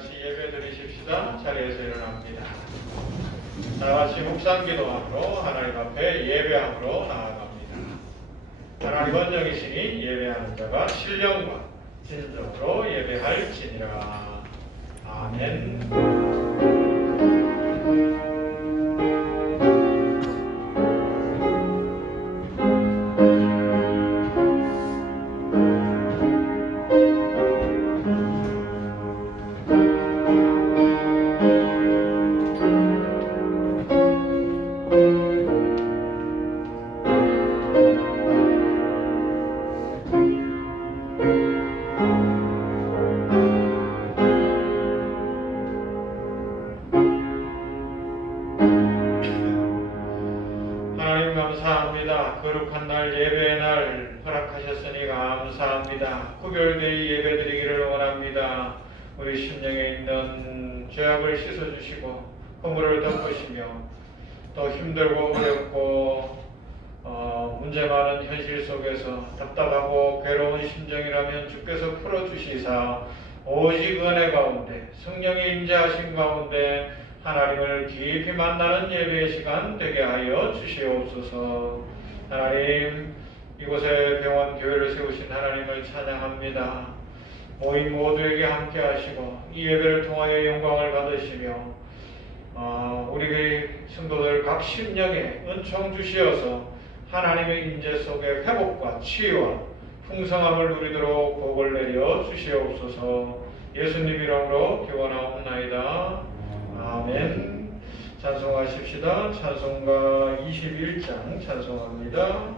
같이 예배 드리십시다. 자리에서 일어납니다. 다같이 묵상기도함으로 하나님 앞에 예배함으로 나아갑니다. 하나님은 영이시니 예배하는 자가 신령과 진정으로 예배할지니라. 아멘. 감사합니다. 거룩한 날 예배의 날 허락하셨으니 감사합니다. 구별되이 예배드리기를 원합니다. 우리 심령에 있는 죄악을 씻어주시고 허물을 덮으시며 또 힘들고 어렵고 문제 많은 현실 속에서 답답하고 괴로운 심정이라면 주께서 풀어주시사 오직 은혜 가운데 성령의 임재하신 가운데 하나님을 깊이 만나는 예배의 시간 되게 하여 주시옵소서. 하나님, 이곳에 병원 교회를 세우신 하나님을 찬양합니다. 모임 모두에게 함께 하시고 이 예배를 통하여 영광을 받으시며 우리 성도들 각 심령에 은총 주시어서 하나님의 임재 속에 회복과 치유와 풍성함을 누리도록 복을 내려 주시옵소서. 예수님 이름으로 기원하옵나이다. 아멘. 찬송하십시다. 찬송가 21장 찬송합니다.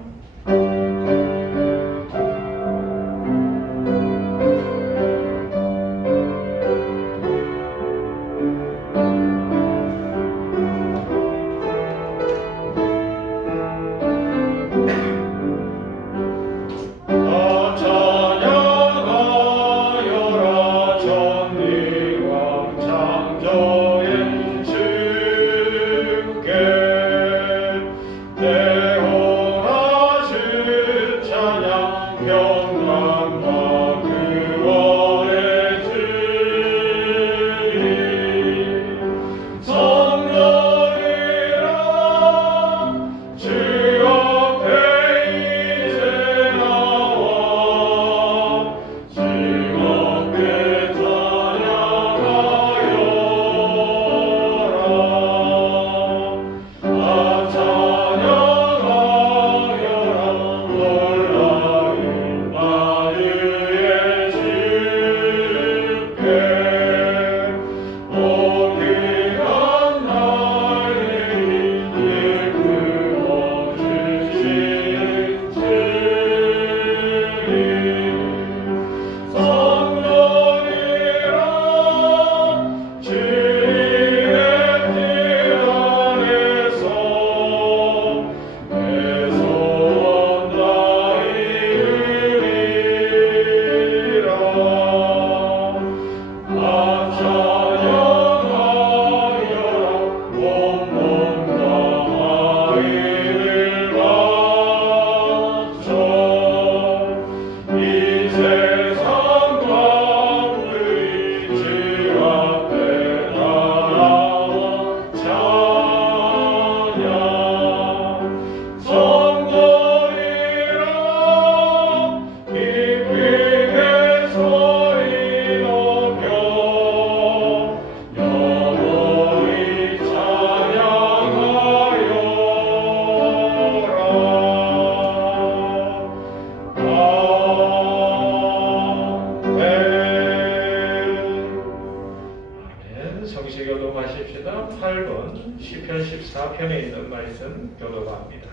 성시교도하십시다. 8번 시편 14편에 있는 말씀 교도합니다.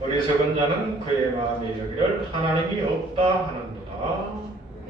어리석은 자는 그의 마음에 이르기를 하나님이 없다 하는도다.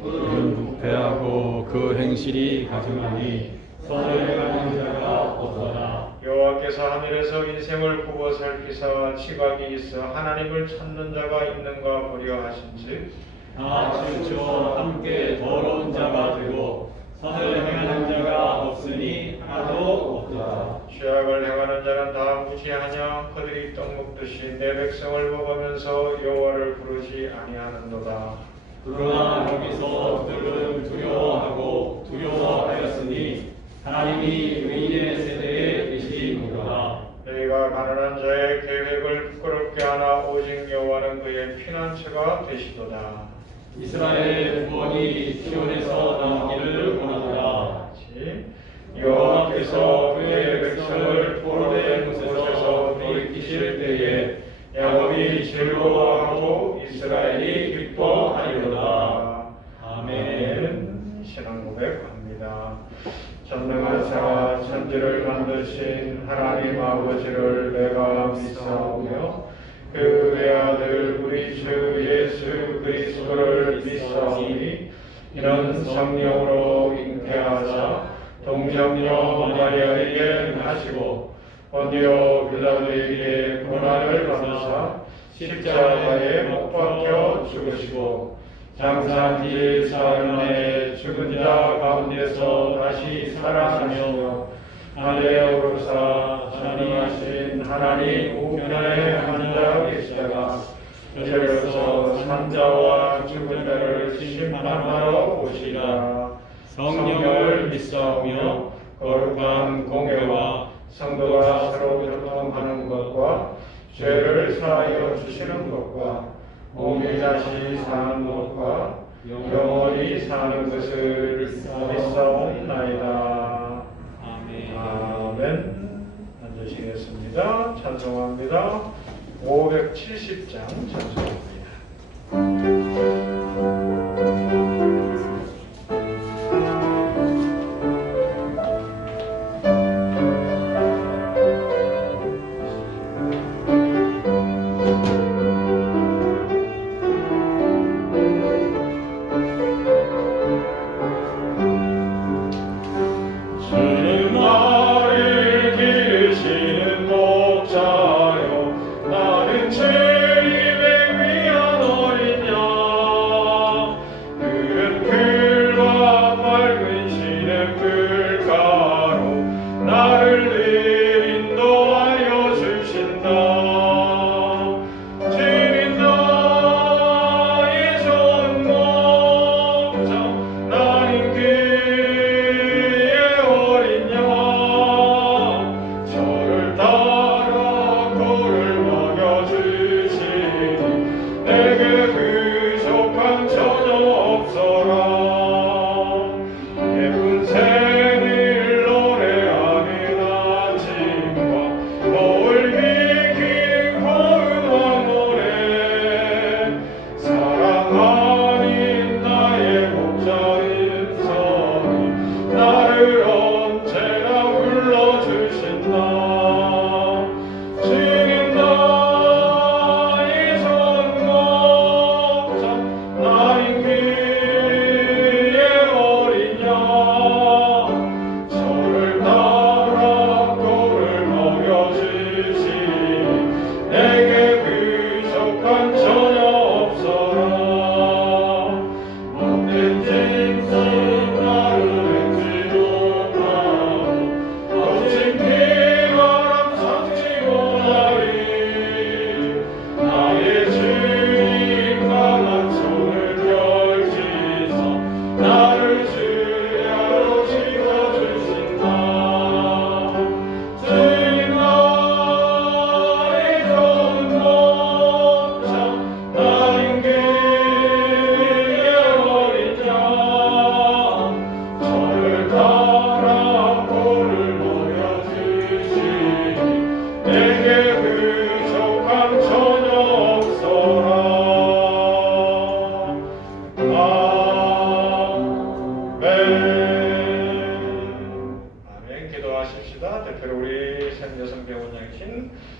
그는 부패하고 그 행실이 가증하니 선을 행하는 자가 없어라. 여호와께서 하늘에서 인생을 굽어 살피사 지각이 있어 하나님을 찾는 자가 있는가 보려 하신즉 다 치우쳐 함께 더러운 자가 되고 선을 행하는 자가 없으니 하나도 없도다. 죄악을 행하는 자는 다 무지하냐 그들이 떡 먹듯이 내 백성을 먹으면서 여호와를 부르지 아니하는도다. 그러나 여기서 그들은 두려워하고 되시도다. 이스라엘의 구원이 시온에서 나오기를 원하노라. 같이. 여호와께서 그의 백성을 포로된 곳에서 돌이키실 때에 야곱이 즐거워하고 이스라엘이 기뻐하리로다. 아멘. 신앙 고백합니다. 전능하사 천지를 만드신 하나님 아버지를 내가 믿사오며 그 외아들 우리 주 예수 그리스도를 믿사오니 이는 성령으로 잉태하사 동정녀 마리아에게 나시고 본디오 빌라도에게 고난을 받으사 십자가에 못 박혀 죽으시고 장사한 지 사흘 만에 죽은 자 가운데서 다시 살아나시며 하늘에 오르사 전능하신 하나님 우편에 앉아 계시다가 저리로서 산자와 죽은 자를 심판하러 오시리라. 성령을 믿사오며 거룩한 공회와 성도가 서로 교통하는 것과 죄를 사하여 주시는 것과 몸이 다시 사는 것과 영원히 사는 것을 믿사옵나이다. 아멘. 앉으시겠습니다. 찬송합니다. 570장 찬송합니다.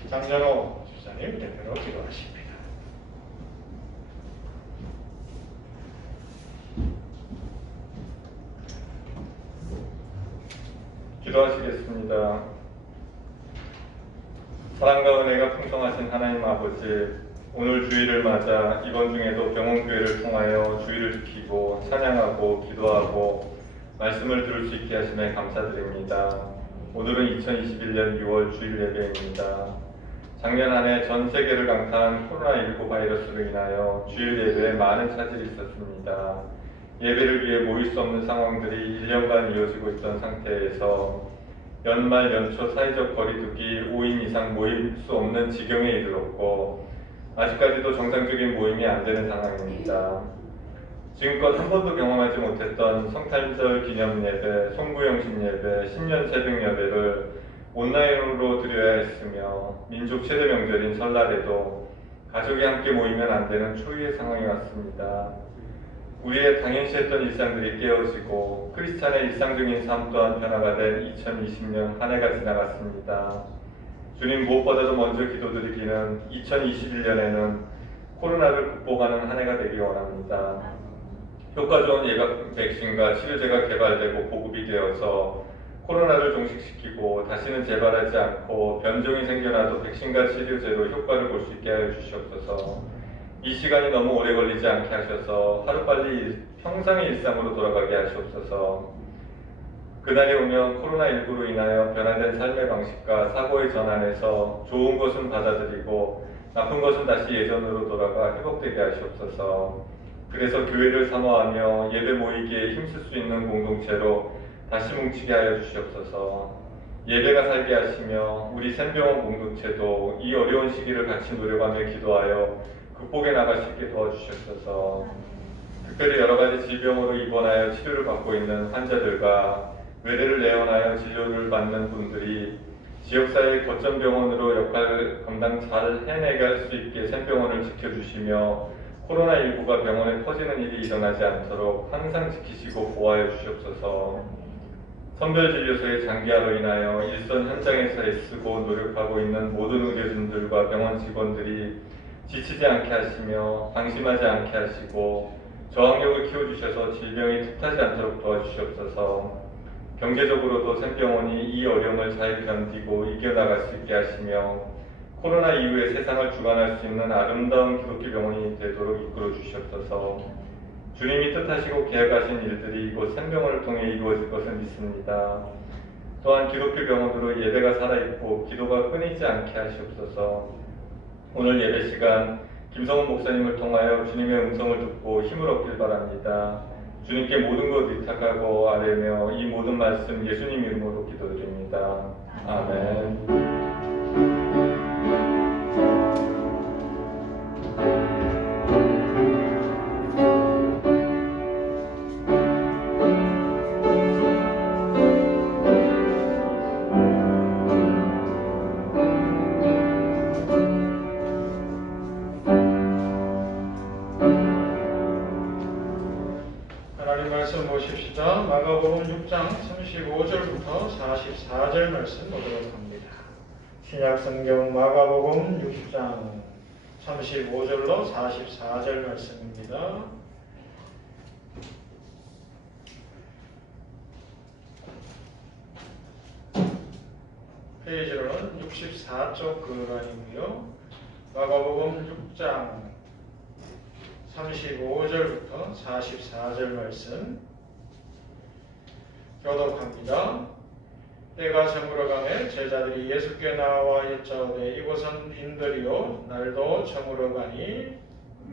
장전호 집사님 대표로 기도하십니다. 기도하시겠습니다. 사랑과 은혜가 풍성하신 하나님 아버지, 오늘 주일을 맞아 이번 중에도 병원교회를 통하여 주일을 지키고 찬양하고 기도하고 말씀을 들을 수 있게 하심에 감사드립니다. 오늘은 2021년 6월 주일 예배입니다. 작년 한 해 전 세계를 강타한 코로나19 바이러스로 인하여 주일 예배에 많은 차질이 있었습니다. 예배를 위해 모일 수 없는 상황들이 1년간 이어지고 있던 상태에서 연말 연초 사회적 거리두기 5인 이상 모일 수 없는 지경에 이르렀고 아직까지도 정상적인 모임이 안 되는 상황입니다. 지금껏 한 번도 경험하지 못했던 성탄절 기념 예배, 송구영신 예배, 신년 새벽 예배를 온라인으로 드려야 했으며 민족 최대 명절인 설날에도 가족이 함께 모이면 안 되는 초유의 상황이 왔습니다. 우리의 당연시했던 일상들이 깨어지고 크리스찬의 일상적인 삶 또한 변화가 된 2020년 한 해가 지나갔습니다. 주님 무엇보다도 먼저 기도드리기는 2021년에는 코로나를 극복하는 한 해가 되기 원합니다. 효과 좋은 예방 백신과 치료제가 개발되고 보급이 되어서 코로나를 종식시키고 다시는 재발하지 않고 변종이 생겨나도 백신과 치료제로 효과를 볼 수 있게 하여 주시옵소서. 이 시간이 너무 오래 걸리지 않게 하셔서 하루빨리 평상의 일상으로 돌아가게 하시옵소서. 그날이 오면 코로나19로 인하여 변화된 삶의 방식과 사고의 전환에서 좋은 것은 받아들이고 나쁜 것은 다시 예전으로 돌아가 회복되게 하시옵소서. 그래서 교회를 사모하며 예배 모이기에 힘쓸 수 있는 공동체로 다시 뭉치게 하여 주시옵소서. 예배가 살게 하시며 우리 샘병원 공동체도 이 어려운 시기를 같이 노력하며 기도하여 극복해 나갈 수 있게 도와주시옵소서. 특별히 여러 가지 질병으로 입원하여 치료를 받고 있는 환자들과 외래를 내원하여 진료를 받는 분들이 지역사회 거점병원으로 역할 감당 잘 해내갈 수 있게 샘병원을 지켜주시며 코로나19가 병원에 퍼지는 일이 일어나지 않도록 항상 지키시고 보호하여 주시옵소서. 선별진료소의 장기화로 인하여 일선 현장에서 애쓰고 노력하고 있는 모든 의료진들과 병원 직원들이 지치지 않게 하시며 방심하지 않게 하시고 저항력을 키워주셔서 질병이 틈타지 않도록 도와주시옵소서. 경제적으로도 샘병원이 이 어려움을 잘 견디고 이겨나갈 수 있게 하시며 코로나 이후에 세상을 주관할 수 있는 아름다운 기독교 병원이 되도록 이끌어 주시옵소서. 주님이 뜻하시고 계획하신 일들이 이곳 샘병원을 통해 이루어질 것을 믿습니다. 또한 기독교 병원으로 예배가 살아있고 기도가 끊이지 않게 하시옵소서. 오늘 예배 시간 김성훈 목사님을 통하여 주님의 음성을 듣고 힘을 얻길 바랍니다. 주님께 모든 것 의탁하고 아뢰며 이 모든 말씀 예수님 이름으로 기도드립니다. 아멘. 하나님 말씀 보십시다. 마가복음 6장 35절부터 44절 말씀 보도록 합니다. 신약성경 마가복음 6장 35절로 44절 말씀입니다. 페이지로는 64쪽 그라인이고요. 마가복음 6장 35절부터 44절 말씀 교독합니다. 때가 저물어가매 제자들이 예수께 나와 여짜오되 이곳은 빈들이요 날도 저물어가니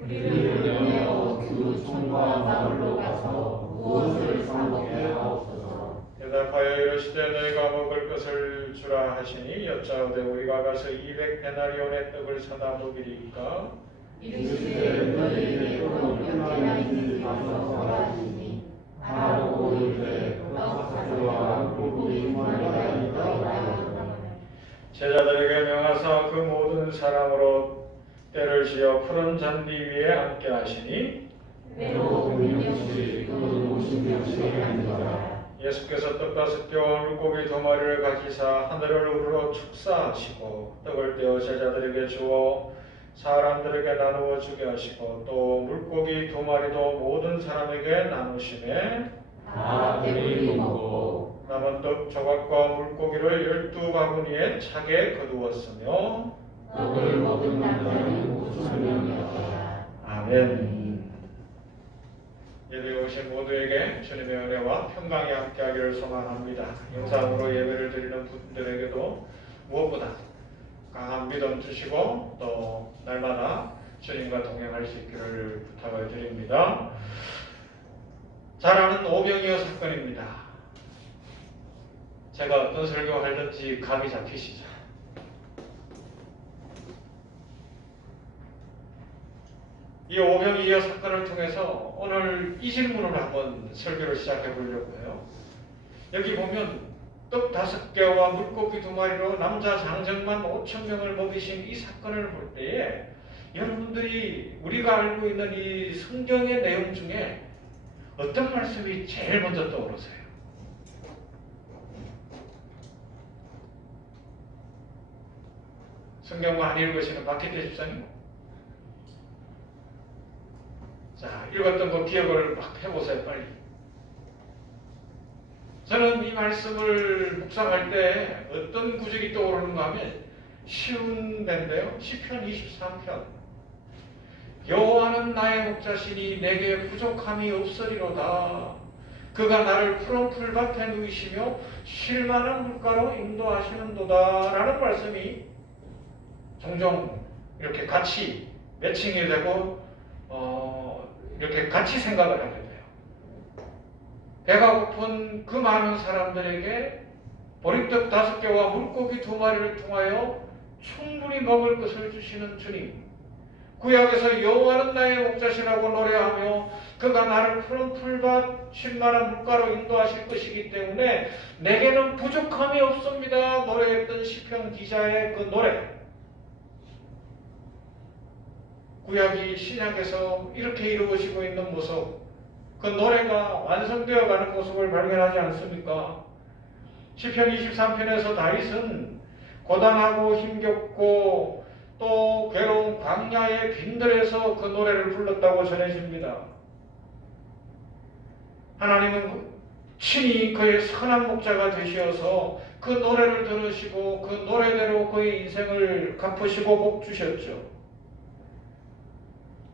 우리를 영하여 그 총과 마을로 가서 무엇을 사 먹게 하옵소서. 대답하여 이르시되 너희가 먹을 것을 주라 하시니 여짜오되 우리가 가서 200데나리온의 떡을 사다 먹이리까 이르시되 너희에게로 몇 개나 있는지 가서 말하시니 하고 이르되 떡 가져와 물고기 두 마리가 있더이다. 제자들에게 명하사 그 모든 사람으로 때를 지어 푸른 잔디 위에 앉게 하시니 배로 100명씩 또 50명씩 앉으라. 예수께서 떡 5개와 물고기 2마리를 가지사 하늘을 우러러 축사하시고 떡을 떼어 제자들에게 주어 사람들에게 나누어 주게 하시고 또 물고기 2마리도 모든 사람에게 나누시매 다 배불리 먹고 남은 떡 조각과 물고기를 12바구니에 차게 거두었으며 떡을 먹은 남자는 5,000명이었다. 아멘. 예배에 오신 모두에게 주님의 은혜와 평강이 함께하기를 소망합니다. 영상으로 예배를 드리는 분들에게도 무엇보다 강한 믿음 주시고 또 날마다 주님과 동행할 수 있기를 부탁을 드립니다. 잘 아는 오병이어 사건입니다. 제가 어떤 설교하려는지 감이 잡히시죠? 이 오병이어 사건을 통해서 오늘 이 질문을 한번 설교를 시작해 보려고 해요. 여기 보면 떡 5개와 물고기 2마리로 남자 장정만 5,000명을 먹이신 이 사건을 볼 때에 여러분들이 우리가 알고 있는 이 성경의 내용 중에 어떤 말씀이 제일 먼저 떠오르세요? 성경 많이 읽으시는 박희태 집사님? 자, 읽었던 거 기억을 막 해보세요, 빨리. 저는 이 말씀을 묵상할 때 어떤 구절이 떠오르는가 하면 쉬운 데인데요. 시편 23편. 여호와는 나의 목자시니 내게 부족함이 없으리로다. 그가 나를 푸른 풀밭에 누이시며 쉴만한 물가로 인도하시는도다. 라는 말씀이 종종 이렇게 같이 매칭이 되고 이렇게 같이 생각을 하게 돼요. 배가 고픈 그 많은 사람들에게 보리떡 5개와 물고기 2마리를 통하여 충분히 먹을 것을 주시는 주님. 구약에서 여호와는 나의 목자시라고 노래하며 그가 나를 푸른 풀밭 쉴만한 물가로 인도하실 것이기 때문에 내게는 부족함이 없습니다. 노래했던 시편 기자의 그 노래. 구약이 신약에서 이렇게 이루어지고 있는 모습, 그 노래가 완성되어 가는 모습을 발견하지 않습니까? 시편 23편에서 다윗은 고단하고 힘겹고 또 괴로운 광야의 빈들에서 그 노래를 불렀다고 전해집니다. 하나님은 친히 그의 선한 목자가 되시어서 그 노래를 들으시고 그 노래대로 그의 인생을 갚으시고 복 주셨죠.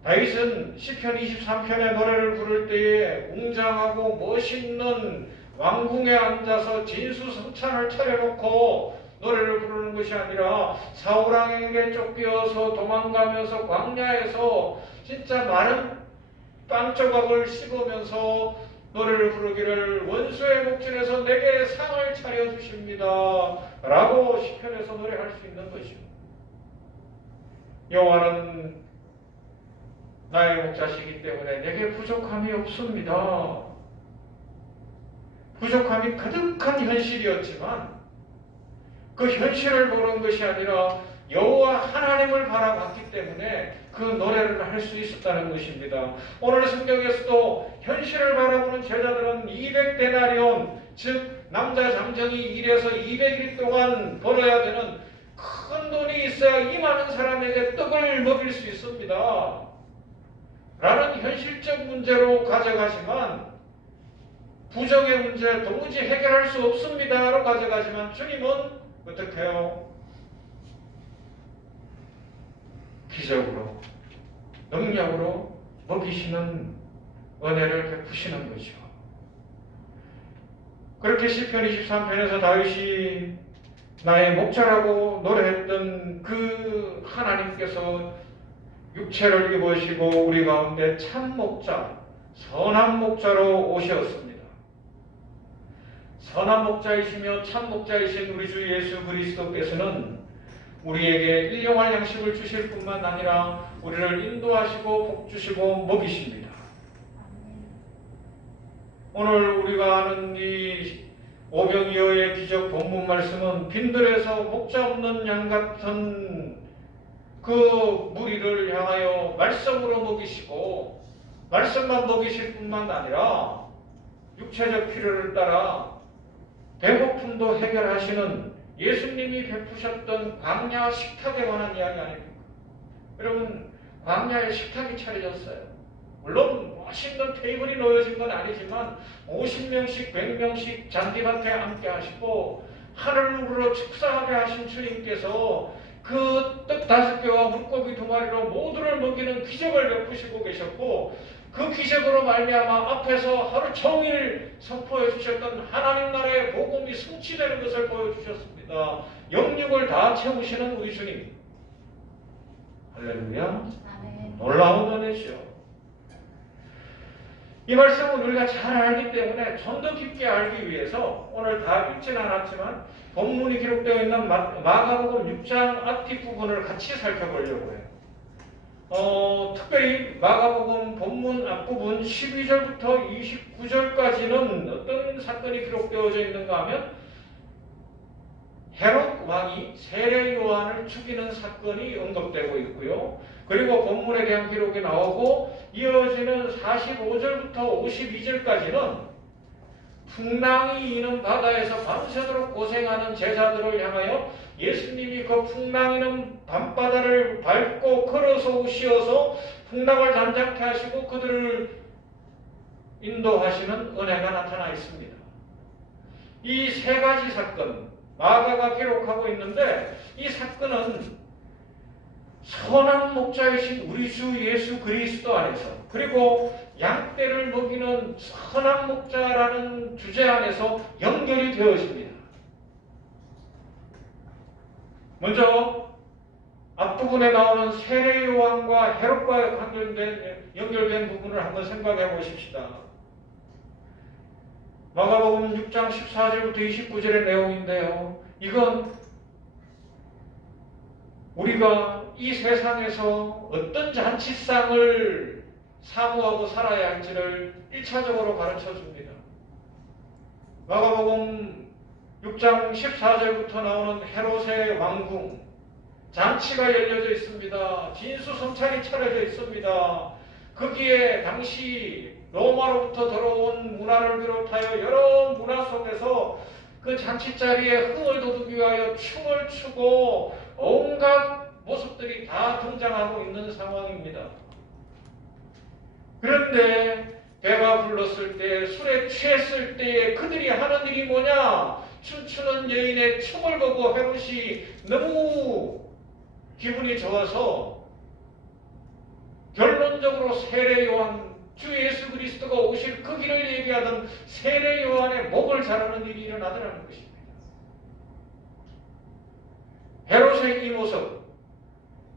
다윗은 시편 23편의 노래를 부를 때에 웅장하고 멋있는 왕궁에 앉아서 진수성찬을 차려놓고 노래를 부르는 것이 아니라 사울왕에게 쫓겨서 도망가면서 광야에서 진짜 많은 빵 조각을 씹으면서 노래를 부르기를 원수의 목전에서 내게 상을 차려주십니다 라고 시편에서 노래할 수 있는 것이요. 여호와는 나의 목자시기 때문에 내게 부족함이 없습니다. 부족함이 가득한 현실이었지만 그 현실을 보는 것이 아니라 여호와 하나님을 바라봤기 때문에 그 노래를 할 수 있었다는 것입니다. 오늘 성경에서도 현실을 바라보는 제자들은 200데나리온, 즉 남자 장정이 1에서 200일 동안 벌어야 되는 큰 돈이 있어야 이 많은 사람에게 떡을 먹일 수 있습니다. 라는 현실적 문제로 가져가지만 부정의 문제 도무지 해결할 수 없습니다로 가져가지만 주님은 어떻게 해요? 기적으로 능력으로 먹이시는 은혜를 베푸시는 거죠. 그렇게 시편 23편에서 다윗이 나의 목자라고 노래했던 그 하나님께서 육체를 입으시고 우리 가운데 참 목자, 선한 목자로 오셨습니다. 선한 목자이시며 참 목자이신 우리 주 예수 그리스도께서는 우리에게 일용할 양식을 주실 뿐만 아니라 우리를 인도하시고 복 주시고 먹이십니다. 오늘 우리가 아는 이 오병이어의 기적 본문 말씀은 빈들에서 목자 없는 양 같은 그 무리를 향하여 말씀으로 먹이시고 말씀만 먹이실 뿐만 아니라 육체적 필요를 따라 배고픔도 해결하시는 예수님이 베푸셨던 광야 식탁에 관한 이야기 아닙니까? 여러분, 광야에 식탁이 차려졌어요. 물론 멋있는 테이블이 놓여진 건 아니지만 50명씩 100명씩 잔디밭에 앉게 하시고 하늘을 우러러 축사하게 하신 주님께서 그 떡 5개와 물고기 2마리로 모두를 먹이는 기적을 베푸시고 계셨고 그 기적으로 말미암아 앞에서 하루 종일 선포해 주셨던 하나님 나라의 복음이 성취되는 것을 보여주셨습니다. 영육을 다 채우시는 우리 주님. 할렐루야. 놀라운 은혜죠. 이 말씀은 우리가 잘 알기 때문에 좀 더 깊게 알기 위해서 오늘 다 읽지는 않았지만 본문이 기록되어 있는 마가복음 6장 앞뒷부분을 같이 살펴보려고 해요. 특별히 마가복음 본문 앞부분 12절부터 29절까지는 어떤 사건이 기록되어져 있는가 하면 헤롯 왕이 세례 요한을 죽이는 사건이 언급되고 있고요. 그리고 본문에 대한 기록이 나오고 이어지는 45절부터 52절까지는 풍랑이 이는 바다에서 밤새도록 고생하는 제자들을 향하여 예수님이 그 풍랑이는 밤바다를 밟고 걸어서 오시어서 풍랑을 잠잠케 하시고 그들을 인도하시는 은혜가 나타나 있습니다. 이 세 가지 사건 마가가 기록하고 있는데 이 사건은 선한 목자이신 우리 주 예수 그리스도 안에서 그리고 양떼를 먹이는 선한 목자라는 주제 안에서 연결이 되어집니다. 먼저 앞부분에 나오는 세례 요한과 헤롯과 연결된 부분을 한번 생각해 보십시다. 마가복음 6장 14절부터 29절의 내용인데요. 이건 우리가 이 세상에서 어떤 잔치상을 사모하고 살아야 할지를 1차적으로 가르쳐 줍니다. 마가복음 6장 14절부터 나오는 헤롯의 왕궁, 잔치가 열려져 있습니다. 진수성찬이 차려져 있습니다. 거기에 당시 로마로부터 들어온 문화를 비롯하여 여러 문화 속에서 그 잔치자리에 흥을 돋우기 위하여 춤을 추고 온갖 모습들이 다 등장하고 있는 상황입니다. 그런데 배가 불렀을 때, 술에 취했을 때 그들이 하는 일이 뭐냐? 춤추는 여인의 춤을 보고 헤롯이 너무 기분이 좋아서 결론적으로 세례 요한, 주 예수 그리스도가 오실 그 길을 얘기하던 세례 요한의 목을 자르는 일이 일어나더라는 것입니다. 헤롯의 이 모습,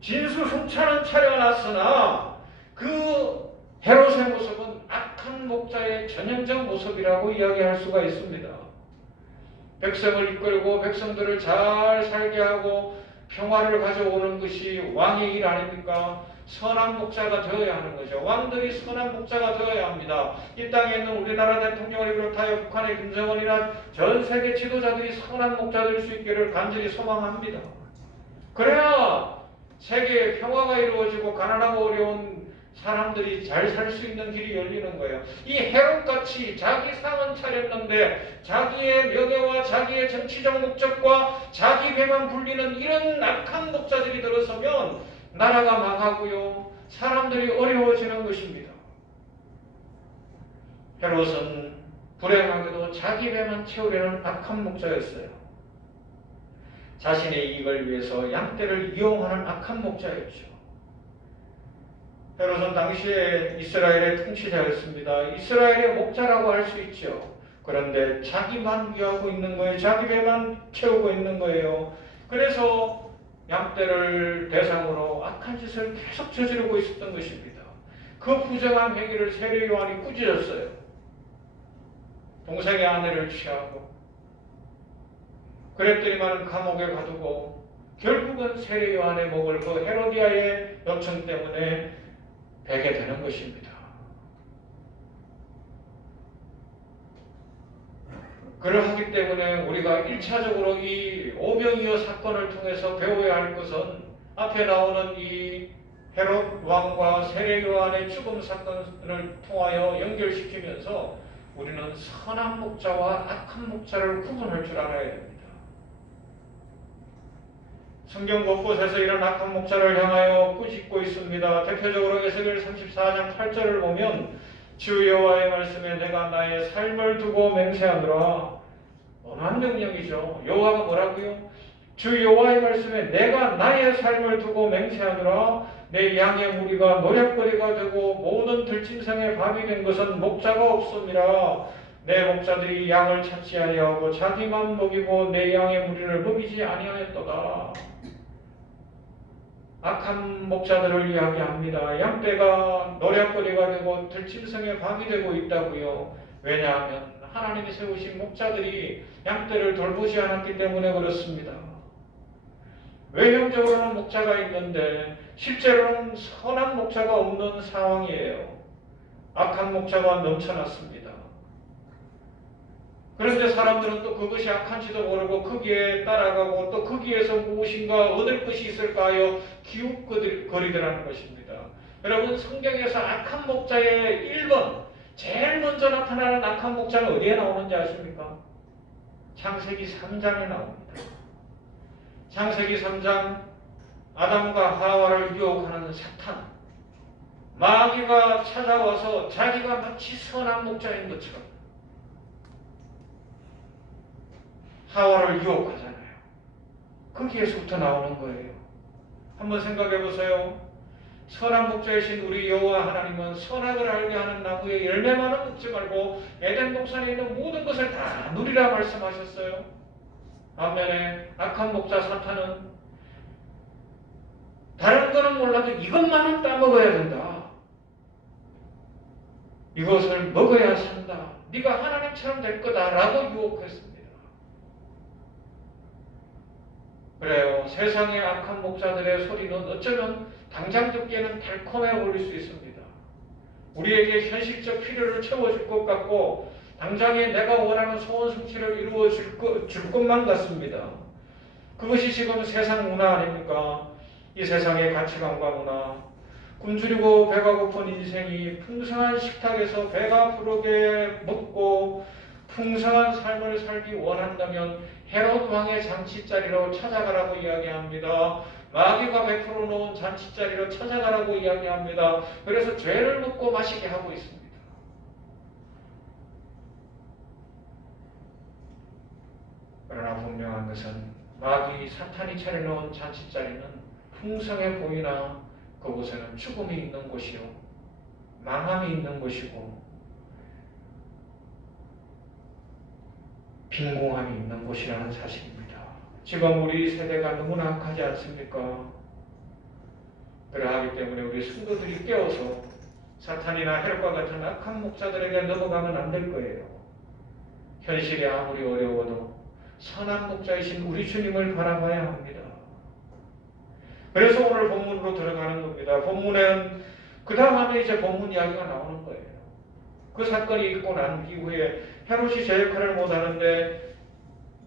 진수성찬은 차려놨으나 그 헤롯의 모습은 악한 목자의 전형적 모습이라고 이야기할 수가 있습니다. 백성을 이끌고 백성들을 잘 살게 하고 평화를 가져오는 것이 왕의 일 아닙니까? 선한 목자가 되어야 하는 거죠. 왕들이 선한 목자가 되어야 합니다. 이 땅에 있는 우리나라 대통령을 비롯하여 북한의 김정은이나 전 세계 지도자들이 선한 목자 될 수 있기를 간절히 소망합니다. 그래야 세계의 평화가 이루어지고 가난하고 어려운 사람들이 잘 살 수 있는 길이 열리는 거예요. 이 헤롯같이 자기 상은 차렸는데 자기의 명예와 자기의 정치적 목적과 자기 배만 불리는 이런 악한 목자들이 들어서면 나라가 망하고요. 사람들이 어려워지는 것입니다. 헤롯은 불행하게도 자기 배만 채우려는 악한 목자였어요. 자신의 이익을 위해서 양떼를 이용하는 악한 목자였죠. 헤롯은 당시에 이스라엘의 통치자였습니다. 이스라엘의 목자라고 할 수 있죠. 그런데 자기만 위하고 있는 거예요. 자기 배만 채우고 있는 거예요. 그래서 양떼를 대상으로 악한 짓을 계속 저지르고 있었던 것입니다. 그 부정한 행위를 세례 요한이 꾸짖었어요. 동생의 아내를 취하고 그랬더니만 감옥에 가두고 결국은 세례 요한의 목을 그 헤로디아의 요청 때문에 베게 되는 것입니다. 그러하기 때문에 우리가 1차적으로 이 오병이어 사건을 통해서 배워야 할 것은 앞에 나오는 이 헤롯 왕과 세례 요한의 죽음 사건을 통하여 연결시키면서 우리는 선한 목자와 악한 목자를 구분할 줄 알아야 됩니다. 성경 곳곳에서 이런 악한 목자를 향하여 꾸짖고 있습니다. 대표적으로 에스겔 34장 8절을 보면 주 여호와의 말씀에 내가 나의 삶을 두고 맹세하노라. 어한 명령이죠. 여호와가 뭐라고요? 주 여호와의 말씀에 내가 나의 삶을 두고 맹세하노라. 내 양의 무리가 노략거리가 되고 모든 들짐승의 밥이 된 것은 목자가 없음이라. 내 목자들이 양을 찾지 아니하고 자기만 먹이고 내 양의 무리를 먹이지 아니하였도다. 악한 목자들을 이야기합니다. 양떼가 노략거리가 되고 들짐승의 밥이 되고 있다고요. 왜냐하면 하나님이 세우신 목자들이 양떼를 돌보지 않았기 때문에 그렇습니다. 외형적으로는 목자가 있는데 실제로는 선한 목자가 없는 상황이에요. 악한 목자가 넘쳐났습니다. 그런데 사람들은 또 그것이 악한지도 모르고 거기에 따라가고 또 거기에서 무엇인가 얻을 것이 있을까 하여 기웃거리더라는 것입니다. 여러분, 성경에서 악한 목자의 1번, 제일 먼저 나타나는 악한 목자는 어디에 나오는지 아십니까? 창세기 3장에 나옵니다. 창세기 3장, 아담과 하와를 유혹하는 사탄, 마귀가 찾아와서 자기가 마치 선한 목자인 것처럼 하와를 유혹하잖아요. 거기에서부터 나오는 거예요. 한번 생각해 보세요. 선한 목자이신 우리 여호와 하나님은 선악을 알게 하는 나무의 열매만은 먹지 말고 에덴 동산에 있는 모든 것을 다 누리라 말씀하셨어요. 반면에 악한 목자 사탄은 다른 거는 몰라도 이것만은 따먹어야 된다. 이것을 먹어야 산다. 네가 하나님처럼 될 거다라고 유혹했습니다. 그래요. 세상의 악한 목자들의 소리는 어쩌면 당장 듣기에는 달콤해 보일 수 있습니다. 우리에게 현실적 필요를 채워줄 것 같고 당장에 내가 원하는 소원 성취를 이루어 줄 것만 같습니다. 그것이 지금 세상 문화 아닙니까? 이 세상의 가치관과 문화, 굶주리고 배가 고픈 인생이 풍성한 식탁에서 배가 부르게 먹고 풍성한 삶을 살기 원한다면 헤롯 왕의 잔치자리로 찾아가라고 이야기합니다. 마귀가 베풀어 놓은 잔치자리로 찾아가라고 이야기합니다. 그래서 죄를 먹고 마시게 하고 있습니다. 그러나 분명한 것은 마귀 사탄이 차려놓은 잔치자리는 풍성해 보이나 그곳에는 죽음이 있는 곳이요, 망함이 있는 곳이고 빈공함이 있는 곳이라는 사실입니다. 지금 우리 세대가 너무나 악하지 않습니까? 그러하기 때문에 우리 성도들이 깨어서 사탄이나 헤롯과 같은 악한 목자들에게 넘어가면 안 될 거예요. 현실이 아무리 어려워도 선한 목자이신 우리 주님을 바라봐야 합니다. 그래서 오늘 본문으로 들어가는 겁니다. 본문은 그 다음에 이제 본문 이야기가 나오는 거예요. 그 사건이 있고 난 이후에 헤롯이 제 역할을 못하는데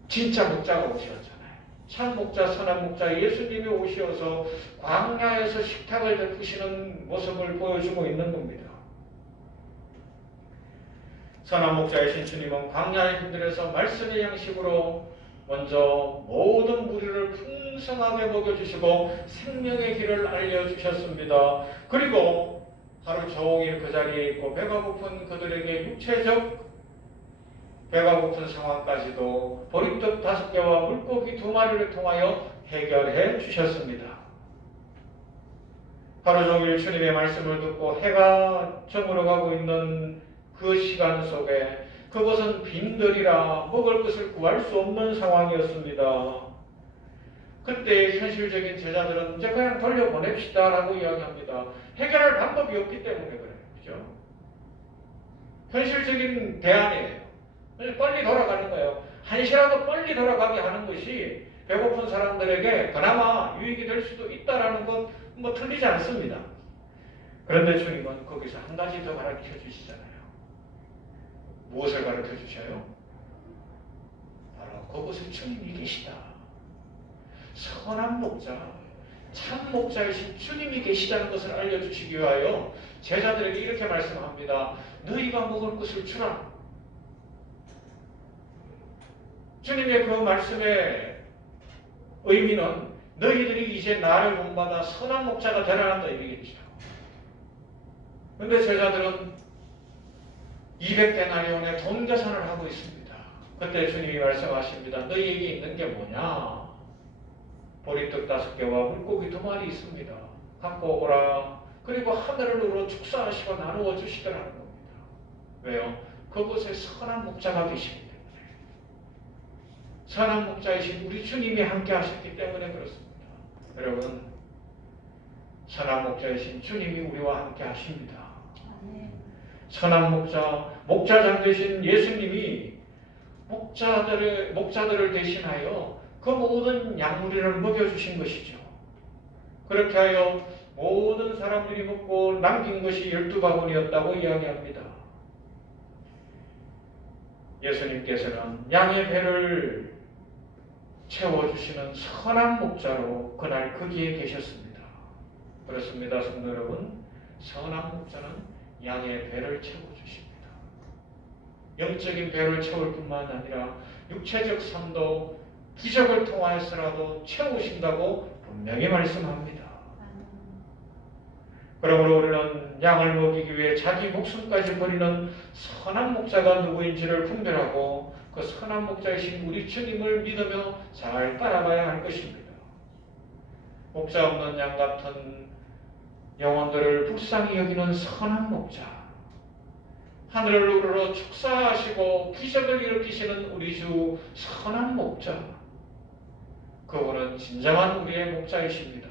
진짜 목자가 오셨잖아요. 참 목자, 선한 목자 예수님이 오셔서 광야에서 식탁을 베푸시는 모습을 보여주고 있는 겁니다. 선한 목자이신 주님은 광야에 힘들어서 말씀의 양식으로 먼저 모든 무리를 풍성하게 먹여주시고 생명의 길을 알려주셨습니다. 그리고 하루 종일 그 자리에 있고 배가 고픈 그들에게 육체적 배가 고픈 상황까지도 보리떡 5개와 물고기 2마리를 통하여 해결해 주셨습니다. 하루 종일 주님의 말씀을 듣고 해가 저물어가고 있는 그 시간 속에 그것은 빈들이라 먹을 것을 구할 수 없는 상황이었습니다. 그때 현실적인 제자들은 이제 그냥 돌려보냅시다 라고 이야기합니다. 해결할 방법이 없기 때문에 그래요. 그죠? 현실적인 대안이에요. 빨리 돌아가는 거예요. 한시라도 빨리 돌아가게 하는 것이 배고픈 사람들에게 그나마 유익이 될 수도 있다라는 건 뭐 틀리지 않습니다. 그런데 주님은 거기서 한 가지 더 가르쳐 주시잖아요. 무엇을 가르쳐 주셔요? 바로 그곳에 주님이 계시다. 선한 목자, 참 목자이신 주님이 계시다는 것을 알려주시기 위하여 제자들에게 이렇게 말씀합니다. 너희가 먹을 것을 주라. 주님의 그 말씀의 의미는 너희들이 이제 나를 본받아 선한 목자가 되라는 의미겠죠. 그런데 제자들은 200데나리온의 돈 계산을 하고 있습니다. 그때 주님이 말씀하십니다. 너희에게 있는 게 뭐냐? 보리떡 5개와 물고기 2마리 있습니다. 갖고 오라. 그리고 하늘을 우러 축사하시고 나누어 주시더라는 겁니다. 왜요? 그곳에 선한 목자가 계시기 때문에. 선한 목자이신 우리 주님이 함께 하셨기 때문에 그렇습니다. 여러분, 선한 목자이신 주님이 우리와 함께 하십니다. 선한 목자장 되신 예수님이 목자들을 대신하여 그 모든 양무리를 먹여주신 것이죠. 그렇게 하여 모든 사람들이 먹고 남긴 것이 12바구니였다고 이야기합니다. 예수님께서는 양의 배를 채워주시는 선한 목자로 그날 거기에 계셨습니다. 그렇습니다, 성도 여러분. 선한 목자는 양의 배를 채워주십니다. 영적인 배를 채울 뿐만 아니라 육체적 삶도 기적을 통하여서라도 채우신다고 분명히 말씀합니다. 그러므로 우리는 양을 먹이기 위해 자기 목숨까지 버리는 선한 목자가 누구인지를 분별하고 그 선한 목자이신 우리 주님을 믿으며 잘 따라가야 할 것입니다. 목자 없는 양 같은 영혼들을 불쌍히 여기는 선한 목자, 하늘을 우러러 축사하시고 기적을 일으키시는 우리 주 선한 목자, 그분은 진정한 우리의 목자이십니다.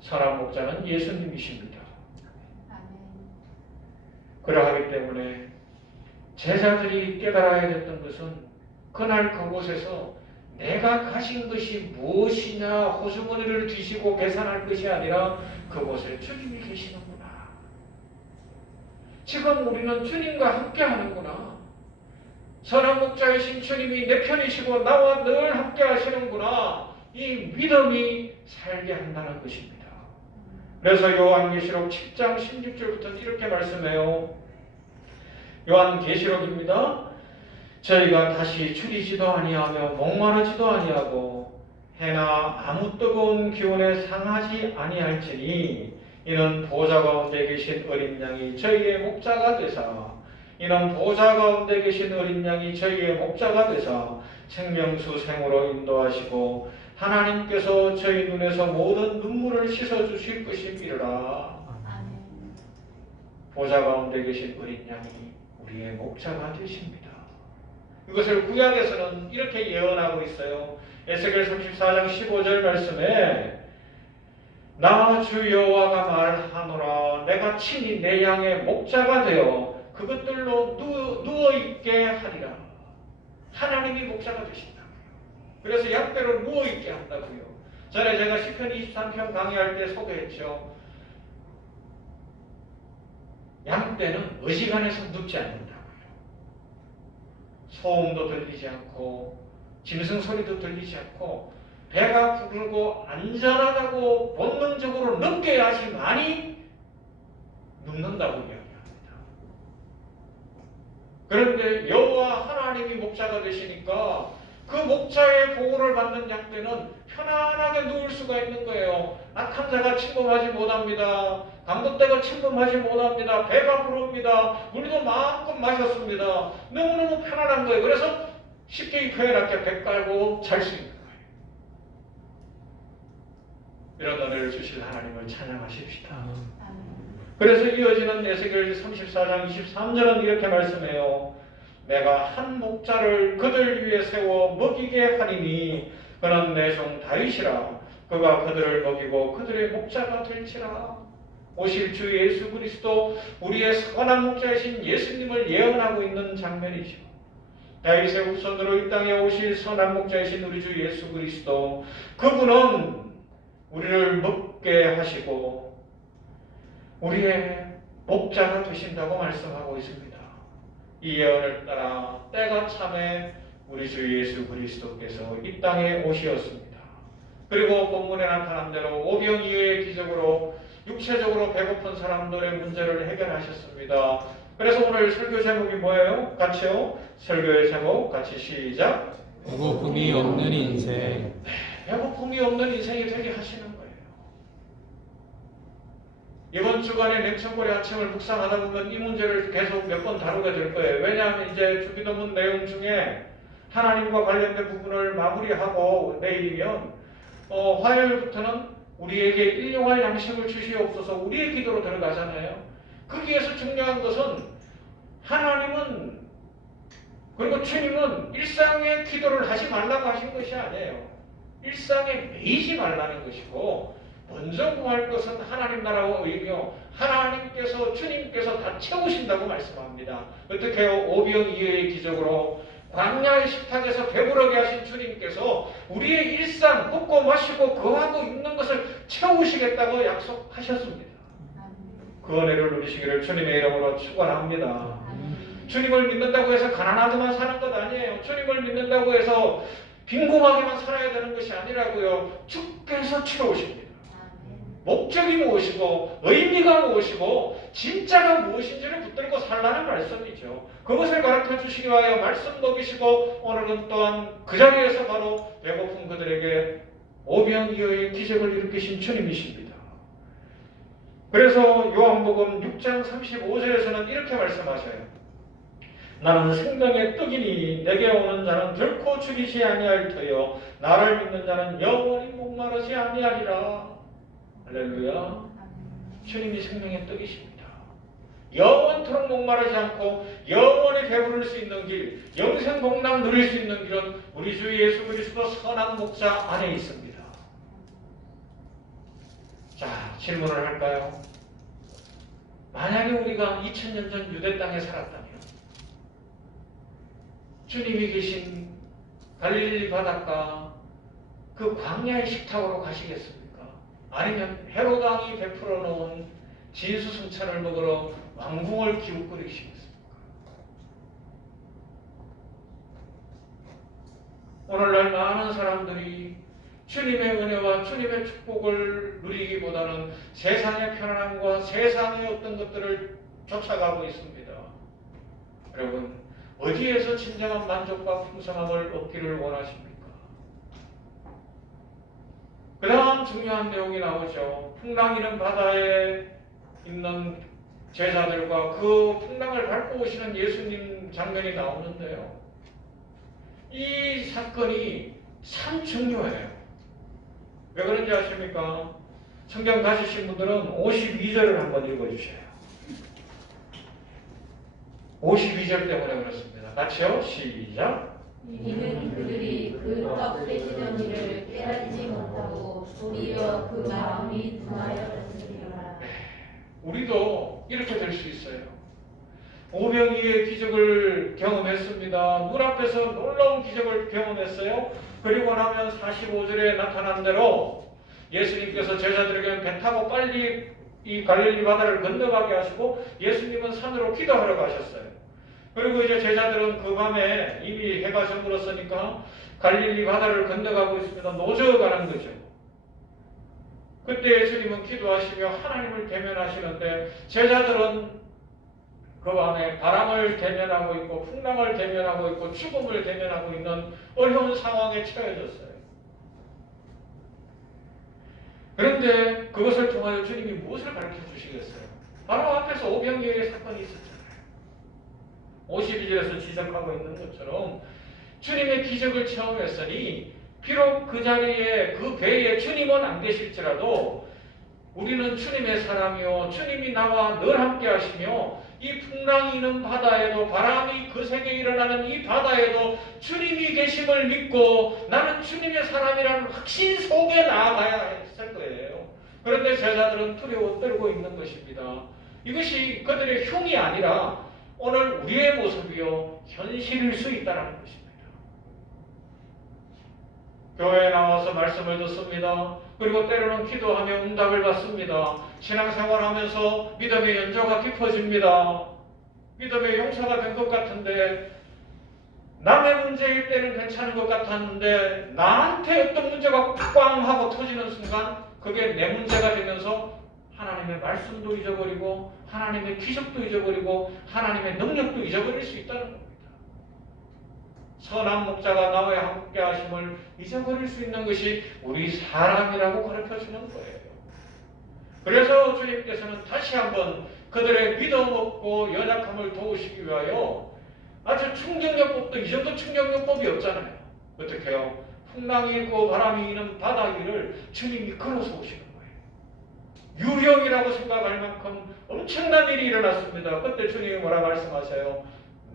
선한 목자는 예수님이십니다. 그러하기 때문에 제자들이 깨달아야 됐던 것은 그날 그곳에서 내가 가진 것이 무엇이냐 호주머니를 뒤지고 계산할 것이 아니라 그곳에 주님이 계시는구나. 지금 우리는 주님과 함께 하는구나. 선한 목자이신 주님이 내 편이시고 나와 늘 함께 하시는구나. 이 믿음이 살게 한다는 것입니다. 그래서 요한계시록 7장 16절부터 이렇게 말씀해요. 요한계시록입니다. 저희가 다시 줄이지도 아니하며 목마르지도 아니하고 해나 아무 뜨거운 기운에 상하지 아니할지니 이는 보좌 가운데 계신 어린 양이 저희의 목자가 되사 이는 보좌 가운데 계신 어린 양이 저희의 목자가 되사 생명수 생으로 인도하시고 하나님께서 저희 눈에서 모든 눈물을 씻어주실 것임이라. 보좌 가운데 계신 어린 양이 우리의 목자가 되십니다. 이것을 구약에서는 이렇게 예언하고 있어요. 에스겔 34장 15절 말씀에 나 주 여호와가 말하노라 내가 친히 내 양의 목자가 되어 그것들로 누워있게 하리라. 하나님이 목자가 되신다고요. 그래서 양떼로 누워있게 한다고요. 전에 제가 시편 23편 강의할 때 소개했죠. 양떼는 어지간해서 눕지 않는다고요. 소음도 들리지 않고 짐승 소리도 들리지 않고 배가 부르고 안전하다고 본능적으로 느껴야지만이 눕는다고 이야기합니다. 그런데 여호와 하나님이 목자가 되시니까 그 목자의 보호를 받는 양떼는 편안하게 누울 수가 있는 거예요. 악한 자가 침범하지 못합니다. 강도떼가 침범하지 못합니다. 배가 부릅니다. 물도 마음껏 마셨습니다. 너무너무 편안한 거예요. 그래서 쉽게 표현할게 배 깔고 잘 수 있는 거예요. 이런 은혜를 주실 하나님을 찬양하십시다. 그래서 이어지는 에스겔 34장 23절은 이렇게 말씀해요. 내가 한 목자를 그들 위에 세워 먹이게 하리니 그는 내 종 다윗이라. 그가 그들을 먹이고 그들의 목자가 될지라. 오실 주 예수 그리스도 우리의 선한 목자이신 예수님을 예언하고 있는 장면이죠. 다윗의 후손으로 이 땅에 오실 선한 목자이신 우리 주 예수 그리스도, 그분은 우리를 먹게 하시고 우리의 목자가 되신다고 말씀하고 있습니다. 이 예언을 따라 때가 참에 우리 주 예수 그리스도께서 이 땅에 오시었습니다. 그리고 본문에 나타난 대로 오병이어의 기적으로 육체적으로 배고픈 사람들의 문제를 해결하셨습니다. 그래서 오늘 설교 제목이 뭐예요? 같이요. 설교의 제목 같이 시작. 배고픔이 없는 인생. 배고픔이 없는 인생이 되게 하시는 거예요. 이번 주간에 냉천고리 아침을 묵상하다 보면 이 문제를 계속 몇 번 다루게 될 거예요. 왜냐하면 이제 주기도문 내용 중에 하나님과 관련된 부분을 마무리하고 내일이면 화요일부터는 우리에게 일용할 양식을 주시옵소서 우리의 기도로 들어가잖아요. 거기에서 중요한 것은 하나님은 그리고 주님은 일상의 기도를 하지 말라고 하신 것이 아니에요. 일상에 매이지 말라는 것이고 먼저 구할 것은 하나님 나라와 의며 하나님께서 주님께서 다 채우신다고 말씀합니다. 어떻게 해요? 오병이어의 기적으로 광야의 식탁에서 배부르게 하신 주님께서 우리의 일상 먹고 마시고 거하고 있는 것을 채우시겠다고 약속하셨습니다. 그 은혜를 누리시기를 주님의 이름으로 축원합니다. 주님을 믿는다고 해서 가난하게만 사는 것 아니에요. 주님을 믿는다고 해서 빈곤하게만 살아야 되는 것이 아니라고요. 주께서 채우십니다. 목적이 무엇이고 의미가 무엇이고 진짜가 무엇인지를 붙들고 살라는 말씀이죠. 그것을 가르쳐 주시기 위하여 말씀 먹이시고 오늘은 또한 그 자리에서 바로 배고픈 그들에게 오병이어의 기적을 일으키신 주님이십니다. 그래서 요한복음 6장 35절에서는 이렇게 말씀하셔요. 나는 생명의 떡이니 내게 오는 자는 결코 죽이지 아니할 터요 나를 믿는 자는 영원히 목마르지 아니하리라. 할렐루야. 주님이 생명의 떡이십니다. 영원토록 목마르지 않고 영원히 배부를 수 있는 길, 영생 복락 누릴 수 있는 길은 우리 주 예수 그리스도 선한 목자 안에 있습니다. 자, 질문을 할까요? 만약에 우리가 2000년 전 유대 땅에 살았다면 주님이 계신 갈릴리 바닷가 그 광야의 식탁으로 가시겠습니까? 아니면 헤롯 왕이 베풀어 놓은 진수성찬을 먹으러 왕궁을 기웃거리시겠습니까? 오늘날 많은 사람들이 주님의 은혜와 주님의 축복을 누리기보다는 세상의 편안함과 세상의 어떤 것들을 쫓아가고 있습니다. 여러분, 어디에서 진정한 만족과 풍성함을 얻기를 원하십니까? 그 다음 중요한 내용이 나오죠. 풍랑이는 바다에 있는 제자들과 그 풍랑을 밟고 오시는 예수님 장면이 나오는데요. 이 사건이 참 중요해요. 왜 그런지 아십니까? 성경 가지신 분들은 52절을 한번 읽어주셔요. 52절 때문에 그렇습니다. 같이요. 시작. 이는 그들이 그 떡 떼시던 일을 깨닫지 못하고 도리어 그 마음이 둔하였으리라. 우리도 이렇게 될 수 있어요. 오병이의 기적을 경험했습니다. 눈앞에서 놀라운 기적을 경험했어요. 그리고 나면 45절에 나타난 대로 예수님께서 제자들에게 배 타고 빨리 이 갈릴리 바다를 건너가게 하시고 예수님은 산으로 기도하러 가셨어요. 그리고 이제 제자들은 그 밤에 이미 해가 저물었으니까 갈릴리 바다를 건너가고 있습니다. 노저어가는 거죠. 그때 예수님은 기도하시며 하나님을 대면하시는데 제자들은 그 밤에 바람을 대면하고 있고 풍랑을 대면하고 있고 죽음을 대면하고 있는 어려운 상황에 처해졌어요. 그런데 그것을 통하여 주님이 무엇을 가르쳐 주시겠어요? 바로 앞에서 오병이어의 사건이 있었잖아요. 52절에서 지적하고 있는 것처럼 주님의 기적을 체험했으니 비록 그 자리에 그 배에 주님은 안 계실지라도 우리는 주님의 사람이요 주님이 나와 늘 함께 하시며 이 풍랑이 있는 바다에도 바람이 거세게 일어나는 이 바다에도 주님이 계심을 믿고 나는 주님의 사람이라는 확신 속에 나아가야 했을 거예요. 그런데 제자들은 두려워 떨고 있는 것입니다. 이것이 그들의 흉이 아니라 오늘 우리의 모습이요 현실일 수 있다는 것입니다. 교회에 나와서 말씀을 듣습니다. 그리고 때로는 기도하며 응답을 받습니다. 신앙생활하면서 믿음의 연조가 깊어집니다. 믿음의 용사가 된 것 같은데 남의 문제일 때는 괜찮은 것 같았는데 나한테 어떤 문제가 꽝 하고 터지는 순간 그게 내 문제가 되면서 하나님의 말씀도 잊어버리고 하나님의 기적도 잊어버리고 하나님의 능력도 잊어버릴 수 있다는 겁니다. 선한 목자가 나와 함께 하심을 잊어버릴 수 있는 것이 우리 사람이라고 가르쳐주는 거예요. 그래서 주님께서는 다시 한번 그들의 믿음 없고 연약함을 도우시기 위하여 아주 충격요법도 이 정도 충격요법이 없잖아요. 어떻게 해요? 풍랑이 일고 바람이 이는 바다 위를 주님이 걸어서 오시는 거예요. 유령이라고 생각할 만큼 엄청난 일이 일어났습니다. 그때 주님이 뭐라 말씀하세요?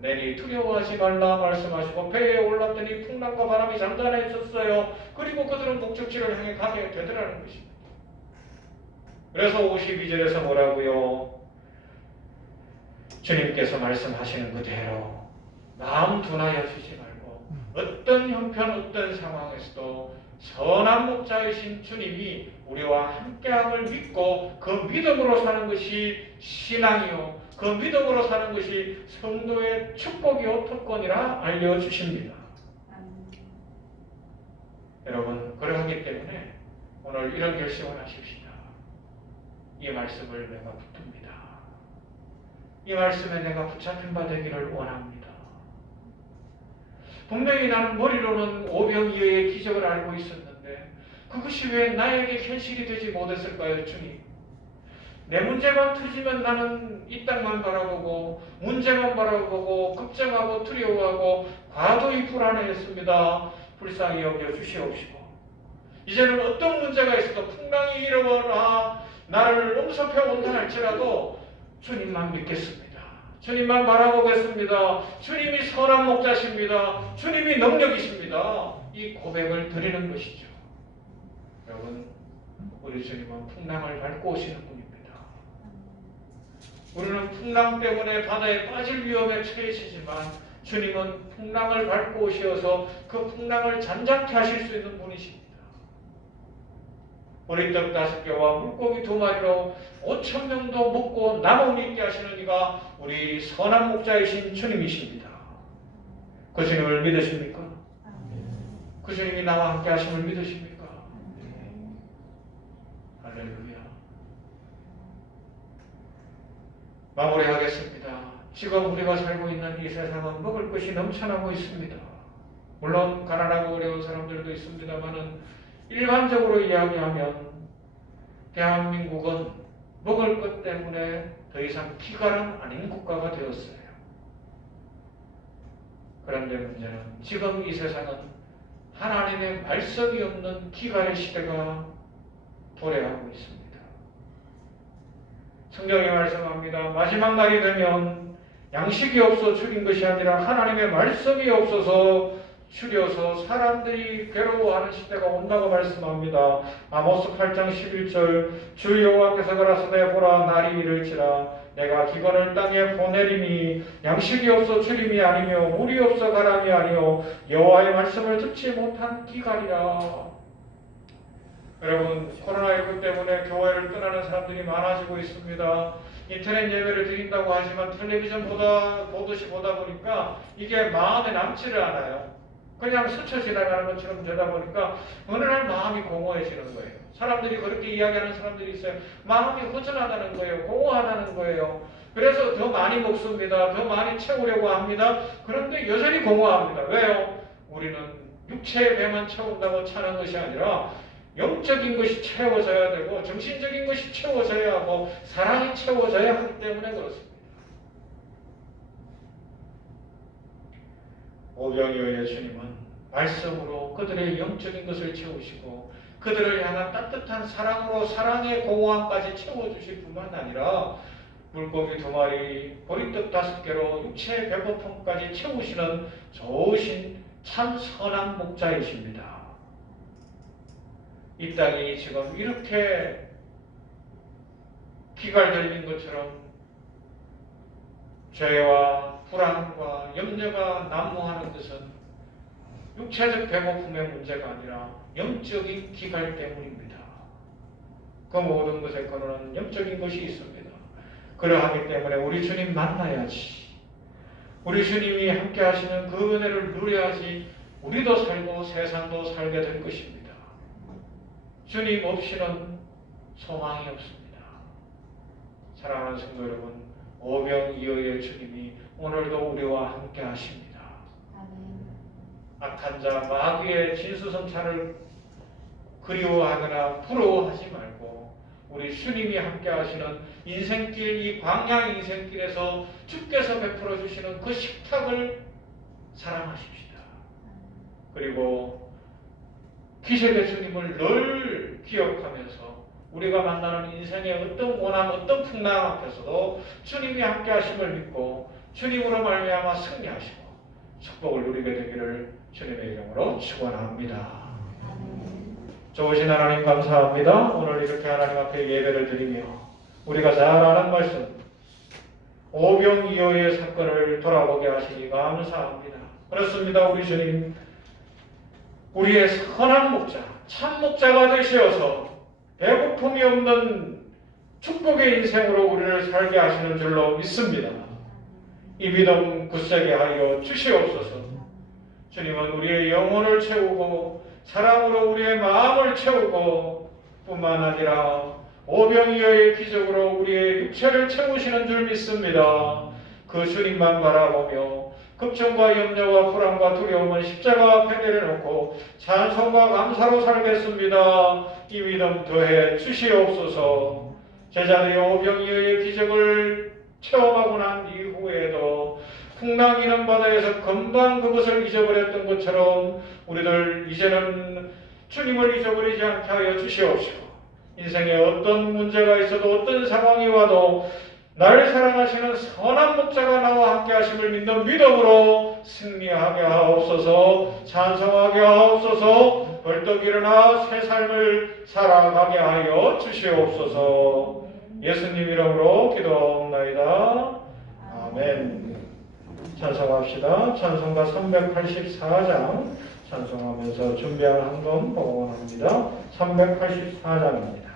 내니 두려워하지 말라 말씀하시고 배에 올랐더니 풍랑과 바람이 잠잠해 있었어요. 그리고 그들은 목적지를 향해 가게 되더라는 것입니다. 그래서 52절에서 뭐라고요? 주님께서 말씀하시는 그대로 마음 둔하여 주지 말고 어떤 형편 어떤 상황에서도 선한 목자이신 주님이 우리와 함께함을 믿고 그 믿음으로 사는 것이 신앙이요 그 믿음으로 사는 것이 성도의 축복이요 특권이라 알려주십니다. 여러분 그러하기 때문에 오늘 이런 결심을 하십시다. 이 말씀을 내가 붙듭니다. 이 말씀에 내가 붙잡힌 바 되기를 원합니다. 분명히 나는 머리로는 오병이어의 기적을 알고 있었는데 그것이 왜 나에게 현실이 되지 못했을까요, 주님? 내 문제만 터지면 나는 이 땅만 바라보고 문제만 바라보고 걱정하고 두려워하고 과도히 불안해했습니다. 불쌍히 여겨 주시옵시고 이제는 어떤 문제가 있어도 풍랑이 일어나 나를 엄습해 온다 할지라도 주님만 믿겠습니다. 주님만 바라보겠습니다. 주님이 선한 목자십니다. 주님이 능력이십니다. 이 고백을 드리는 것이죠. 여러분, 우리 주님은 풍랑을 밟고 오시는 분입니다. 우리는 풍랑 때문에 바다에 빠질 위험에 처해지지만 주님은 풍랑을 밟고 오셔서 그 풍랑을 잔잔케 하실 수 있는 분이십니다. 보리떡 5개와 물고기 2마리로 5,000명도 먹고 남은 있게 하시는 이가 우리 선한 목자이신 주님이십니다. 그 주님을 믿으십니까? 그 주님이 나와 함께 하심을 믿으십니까? 할렐루야. 마무리하겠습니다. 지금 우리가 살고 있는 이 세상은 먹을 것이 넘쳐나고 있습니다. 물론 가난하고 어려운 사람들도 있습니다만은 일반적으로 이야기하면 대한민국은 먹을 것 때문에 더 이상 기갈은 아닌 국가가 되었어요. 그런데 문제는 지금 이 세상은 하나님의 말씀이 없는 기갈의 시대가 도래하고 있습니다. 성경이 말씀합니다. 마지막 날이 되면 양식이 없어 죽인 것이 아니라 하나님의 말씀이 없어서 줄여서 사람들이 괴로워하는 시대가 온다고 말씀합니다. 아모스 8장 11절 주 여호와께서 가라사대 보라 날이 이를지라 내가 기근을 땅에 보내리니 양식이 없어 주림이 아니며 물이 없어 가람이 아니요 여호와의 말씀을 듣지 못한 기갈이라. 여러분 코로나19 때문에 교회를 떠나는 사람들이 많아지고 있습니다. 인터넷 예배를 드린다고 하지만 텔레비전 보듯이 보다 보니까 이게 마음에 남지를 않아요. 그냥 스쳐 지나가는 것처럼 되다 보니까 어느 날 마음이 공허해지는 거예요. 사람들이 그렇게 이야기하는 사람들이 있어요. 마음이 허전하다는 거예요. 공허하다는 거예요. 그래서 더 많이 먹습니다. 더 많이 채우려고 합니다. 그런데 여전히 공허합니다. 왜요? 우리는 육체의 배만 채운다고 차는 것이 아니라 영적인 것이 채워져야 되고 정신적인 것이 채워져야 하고 사랑이 채워져야 하기 때문에 그렇습니다. 오병이어의 주님은 말씀으로 그들의 영적인 것을 채우시고 그들을 향한 따뜻한 사랑으로 사랑의 공허함까지 채워주실 뿐만 아니라 물고기 2마리, 보리떡 5개로 육체의 배고픔까지 채우시는 좋으신 참 선한 목자이십니다. 이 땅이 지금 이렇게 기갈들린 것처럼 죄와 불안과 염려가 난무하는 것은 육체적 배고픔의 문제가 아니라 영적인 기갈 때문입니다. 그 모든 것의 근원은 영적인 것이 있습니다. 그러하기 때문에 우리 주님 만나야지. 우리 주님이 함께 하시는 그 은혜를 누려야지 우리도 살고 세상도 살게 될 것입니다. 주님 없이는 소망이 없습니다. 사랑하는 성도 여러분, 오병이어의 주님이 오늘도 우리와 함께 하십니다. 악한 자 마귀의 진수성찬을 그리워하거나 부러워하지 말고 우리 주님이 함께 하시는 인생길, 이 광야 인생길에서 주께서 베풀어 주시는 그 식탁을 사랑하십시다. 그리고 기적의 주님을 늘 기억하면서 우리가 만나는 인생의 어떤 고난, 어떤 풍랑 앞에서도 주님이 함께 하심을 믿고 주님으로 말미암아 승리하시고 축복을 누리게 되기를 주님의 이름으로 축원합니다. 좋으신 하나님 감사합니다. 오늘 이렇게 하나님 앞에 예배를 드리며 우리가 잘 아는 말씀 오병이어의 사건을 돌아보게 하시니 감사합니다. 그렇습니다. 우리 주님 우리의 선한 목자, 참 목자가 되시어서 배고픔이 없는 축복의 인생으로 우리를 살게 하시는 줄로 믿습니다. 이 믿음 굳세게 하여 주시옵소서. 주님은 우리의 영혼을 채우고 사랑으로 우리의 마음을 채우고 뿐만 아니라 오병이어의 기적으로 우리의 육체를 채우시는 줄 믿습니다. 그 주님만 바라보며 걱정과 염려와 불안과 두려움은 십자가 앞에 내려놓고 찬송과 감사로 살겠습니다. 이 믿음 더해 주시옵소서. 제자들이 오병이어의 기적을 체험하고 난 이후에도 풍랑이는 바다에서 금방 그것을 잊어버렸던 것처럼 우리들 이제는 주님을 잊어버리지 않게 하여 주시옵시고, 인생에 어떤 문제가 있어도 어떤 상황이 와도 나를 사랑하시는 선한 목자가 나와 함께 하심을 믿는 믿음으로 승리하게 하옵소서. 찬송하게 하옵소서. 벌떡 일어나 새 삶을 살아가게 하여 주시옵소서. 예수님 이름으로 기도하옵나이다. 아멘. 찬송합시다. 찬송가 384장 찬송하면서 준비한 한번 보고 원합니다. 384장입니다.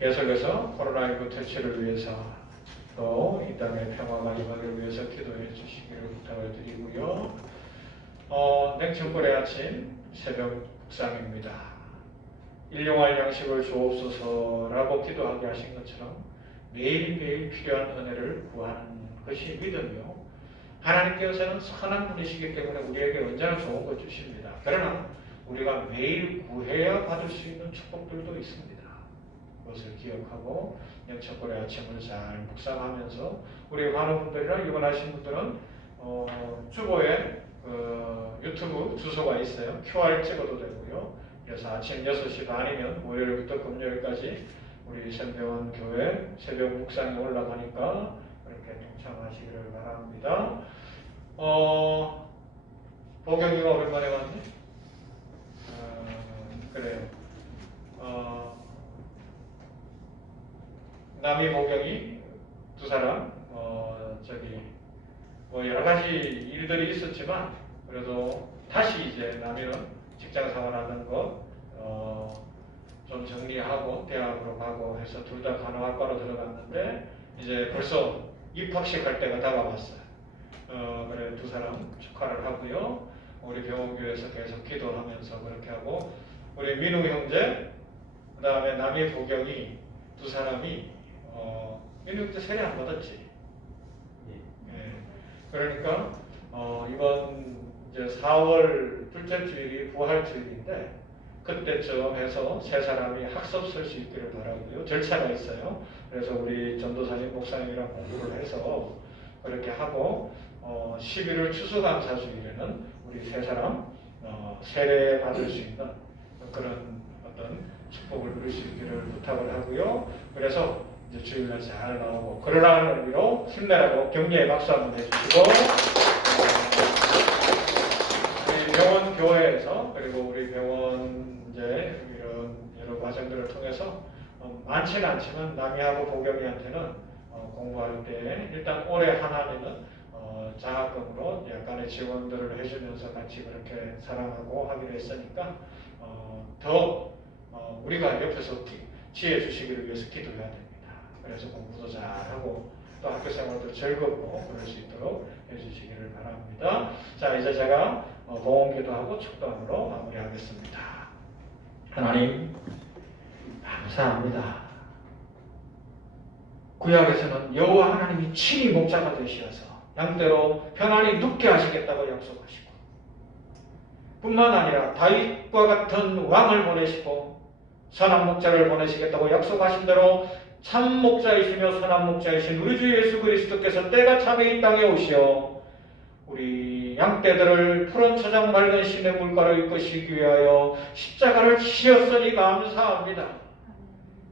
계속해서 코로나19 퇴치를 위해서 또 이 땅의 평화가 임하기를 위해서 기도해 주시기를 부탁을 드리고요. 냉천불의 아침 새벽 묵상입니다. 일용할 양식을 주옵소서라고 기도하게 하신 것처럼 매일매일 필요한 은혜를 구하는 것이 믿음이요. 하나님께서는 선한 분이시기 때문에 우리에게 언제나 좋은 것 주십니다. 그러나 우리가 매일 구해야 받을 수 있는 축복들도 있습니다. 그것을 기억하고 영천불의 아침을 잘 묵상하면서 우리 많은 분들이랑 입원하신 분들은 주보에 유튜브 주소가 있어요. QR 찍어도 되고요. 그래서 아침 6시 반이면 월요일부터 금요일까지 우리 샘대원 교회 새벽 묵상에 올라가니까 그렇게 동참하시기를 바랍니다. 보경이가 오랜만에 왔네. 그래요. 남이 보경이 두 사람 여러 가지 일들이 있었지만 그래도 다시 이제 남이는 직장 생활하는 것 좀 정리하고 대학으로 가고 해서 둘 다 간호학과로 들어갔는데 이제 벌써 입학식 할 때가 다가왔어요. 그래 두 사람 축하를 하고요. 우리 병원교회에서 계속 기도하면서 그렇게 하고 우리 민우 형제 그 다음에 남이 보경이 두 사람이 민우 형제 세례 안 받았지? 예. 그러니까 이번 이제 4월 둘째 주일이 부활주일인데 그때쯤 해서 세 사람이 학습 쓸 수 있기를 바라고요. 절차가 있어요. 그래서 우리 전도사님 목사님이랑 공부를 해서 그렇게 하고 11월 추수감사주일에는 우리 세 사람 세례 받을 수 있는 그런 어떤 축복을 누릴 수 있기를 부탁을 하고요. 그래서 이제 주일날 잘 나오고 그러라는 의미로 힘내라고 격려의 박수 한번 해주시고 우리 병원 교회에서 그리고 우리 병원 이제 이런 여러 과정들을 통해서 많지는 않지만 남이하고 보경이한테는 공부할 때 일단 올해 하나는 장학금으로 약간의 지원들을 해주면서 같이 그렇게 사랑하고 하기로 했으니까 더 우리가 옆에서 지혜 주시기를 위해서 기도해야 됩니다. 그래서 공부도 잘하고 또 학교 생활도 즐겁고 그럴 수 있도록 해주시기를 바랍니다. 자, 이제 제가 봉헌기도하고 축도함으로 마무리하겠습니다. 하나님 감사합니다. 구약에서는 여호와 하나님이 친히 목자가 되시어서 양대로 편안히 눕게 하시겠다고 약속하시고 뿐만 아니라 다윗과 같은 왕을 보내시고 선한 목자를 보내시겠다고 약속하신 대로 참 목자이시며 선한 목자이신 우리 주 예수 그리스도께서 때가 참에 이 땅에 오시어 우리 양떼들을 푸른 초장 맑은 신의 물가로 이끄시기 위하여 십자가를 지셨으니 감사합니다.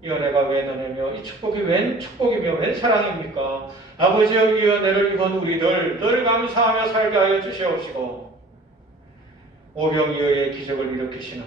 이 은혜가 웬 은혜며 이 축복이 웬 축복이며 웬 사랑입니까? 아버지여 이 은혜를 입은 우리들 늘 감사하며 살게 하여 주시옵시고 오병이어의 기적을 일으키시는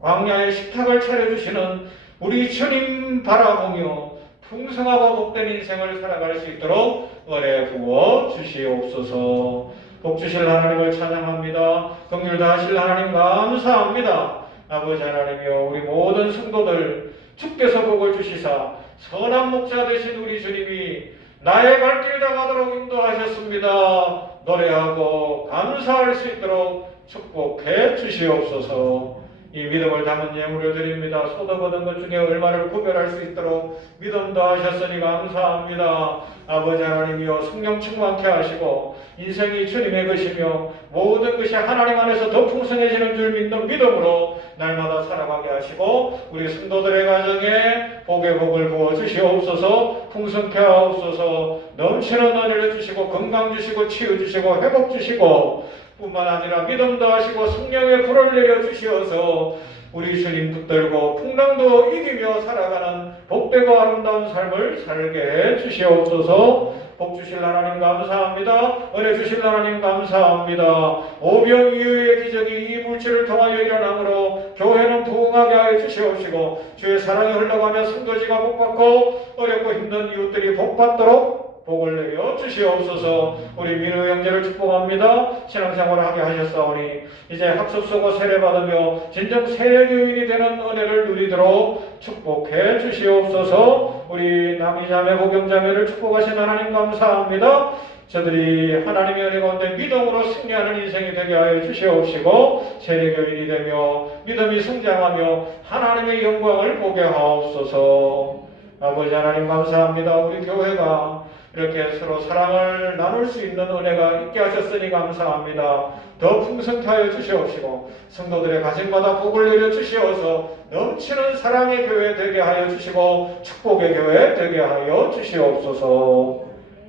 광야의 식탁을 차려주시는 우리 주님 바라보며 풍성하고 복된 인생을 살아갈 수 있도록 은혜 부어 주시옵소서. 복 주실 하나님을 찬양합니다. 긍휼 다하실 하나님 감사합니다. 아버지 하나님이여 우리 모든 성도들 주께서 복을 주시사 선한 목자 되신 우리 주님이 나의 발길 다가도록 인도하셨습니다. 노래하고 감사할 수 있도록 축복해 주시옵소서. 이 믿음을 담은 예물을 드립니다. 쏟아 얻은 것 중에 얼마를 구별할 수 있도록 믿음도 하셨으니 감사합니다. 아버지 하나님이여 성령 충만케 하시고 인생이 주님의 것이며 모든 것이 하나님 안에서 더 풍성해지는 줄 믿는 믿음으로 날마다 살아가게 하시고 우리 성도들의 가정에 복의 복을 부어 주시옵소서. 풍성케 하옵소서. 넘치는 은혜를 주시고 건강 주시고 치유 주시고 회복 주시고 뿐만 아니라 믿음도 하시고 성령의 불을 내려 주시어서 우리 주님 붙들고 풍랑도 이기며 살아가는 복되고 아름다운 삶을 살게 해 주시옵소서. 복 주실 하나님 감사합니다. 은혜 주실 하나님 감사합니다. 오병이어의 기적이 이 물질을 통하여 일어나므로 교회는 부흥하게 하여 주시옵시고 주의 사랑이 흘러가며 성도지가 복받고 어렵고 힘든 이웃들이 복받도록 복을 내려 주시옵소서. 우리 민우 형제를 축복합니다. 신앙생활을 하게 하셨사오니 이제 학습 쓰고 세례받으며 진정 세례교인이 되는 은혜를 누리도록 축복해 주시옵소서. 우리 남이자매 보경자매를 축복하신 하나님 감사합니다. 저들이 하나님의 은혜 가운데 믿음으로 승리하는 인생이 되게 하여 주시옵시고 세례교인이 되며 믿음이 성장하며 하나님의 영광을 보게 하옵소서. 아버지 하나님 감사합니다. 우리 교회가 이렇게 서로 사랑을 나눌 수 있는 은혜가 있게 하셨으니 감사합니다. 더 풍성케 하여 주시옵시고 성도들의 가정마다 복을 내려 주시어서 넘치는 사랑의 교회 되게 하여 주시고 축복의 교회 되게 하여 주시옵소서.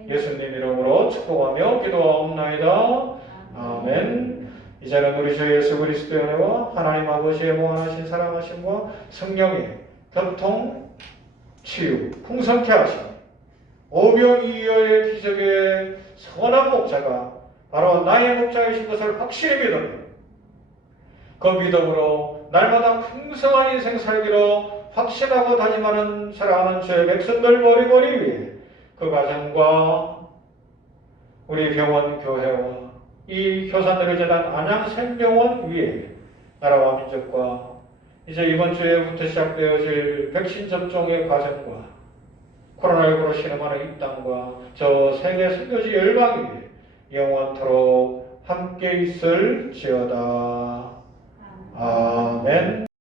예수님 이름으로 축복하며 기도하옵나이다. 아멘. 이제는 우리 주 예수 그리스도의 은혜와 하나님 아버지의 무한하신 사랑하심과 성령의 교통 치유, 풍성케 하시고 오병이어의 기적의 선한 목자가 바로 나의 목자이신 것을 확실히 믿으며 그 믿음으로 날마다 풍성한 인생 살기로 확신하고 다짐하는 사랑하는 주의 백성들 머리머리 위에 그 가정과 우리 병원 교회와 이 효산들의 재단 안양생명원 위에 나라와 민족과 이제 이번 주에부터 시작되어질 백신 접종의 과정과 코로나19로 신음하는 이 땅과 저 세계 선교지 열방이 영원토록 함께 있을지어다. 아멘.